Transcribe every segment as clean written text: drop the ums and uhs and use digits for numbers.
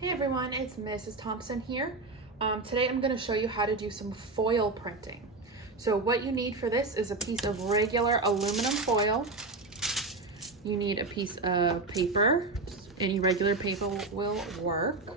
Hey everyone, it's Mrs. Thompson here. Today I'm going to show you how to do some foil printing. So what you need for this is a piece of regular aluminum foil. You need a piece of paper. Any regular paper will work.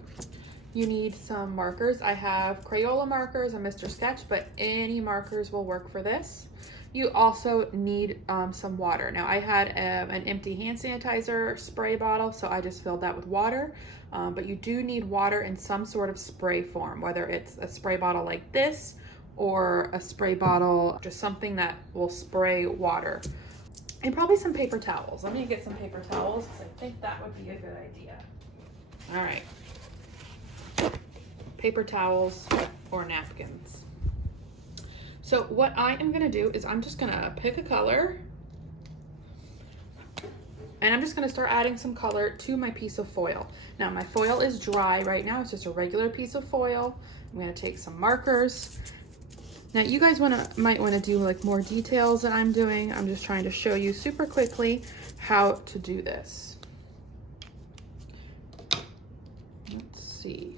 You need some markers. I have Crayola markers and Mr. Sketch, but any markers will work for this. You also need some water. Now I had an empty hand sanitizer spray bottle, so I just filled that with water. But you do need water in some sort of spray form, whether it's a spray bottle like this or a spray bottle, just something that will spray water. And probably some paper towels. Let me get some paper towels because I think that would be a good idea. All right. Paper towels or napkins. So what I am gonna do is I'm just gonna pick a color and I'm just gonna start adding some color to my piece of foil. Now my foil is dry right now, it's just a regular piece of foil. I'm gonna take some markers. Now you guys might wanna do like more details than I'm doing. I'm just trying to show you super quickly how to do this. Let's see.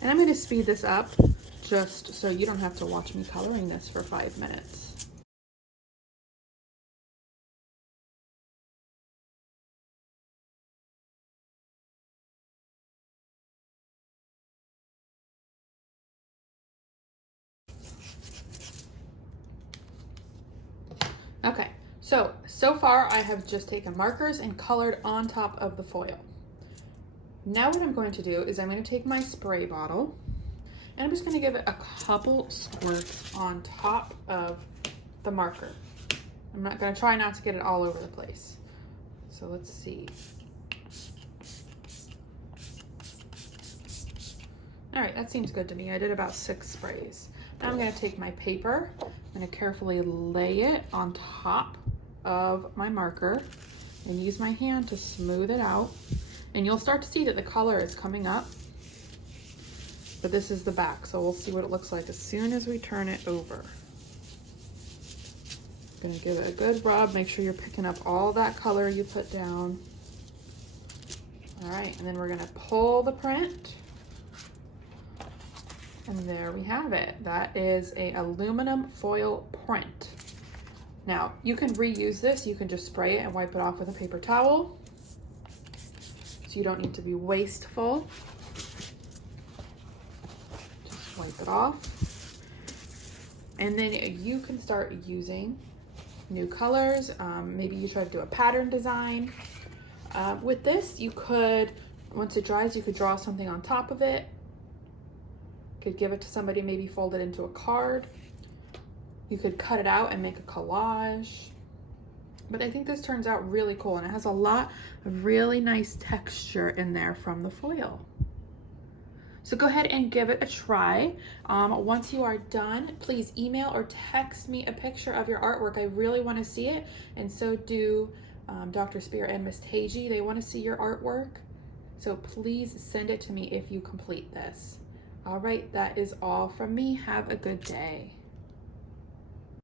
And I'm going to speed this up just so you don't have to watch me coloring this for 5 minutes. Okay, so far I have just taken markers and colored on top of the foil. Now what I'm going to do is I'm going to take my spray bottle and I'm just going to give it a couple squirts on top of the marker. I'm not going to try not to get it all over the place. So let's see. All right, that seems good to me. I did about 6 sprays. Now I'm going to take my paper. I'm going to carefully lay it on top of my marker and use my hand to smooth it out. And you'll start to see that the color is coming up, but this is the back, so we'll see what it looks like as soon as we turn it over. Gonna give it a good rub, make sure you're picking up all that color you put down. All right, and then we're gonna pull the print, and there we have it. That is a aluminum foil print. Now, you can reuse this, you can just spray it and wipe it off with a paper towel. So you don't need to be wasteful. Just wipe it off. And then you can start using new colors. Maybe you try to do a pattern design. With this, you could, once it dries, you could draw something on top of it. Could give it to somebody, maybe fold it into a card. You could cut it out and make a collage. But I think this turns out really cool, and it has a lot of really nice texture in there from the foil. So go ahead and give it a try. Once you are done, please email or text me a picture of your artwork. I really want to see it, and so do Dr. Spear and Miss Tagey. They want to see your artwork. So please send it to me if you complete this. All right, that is all from me. Have a good day.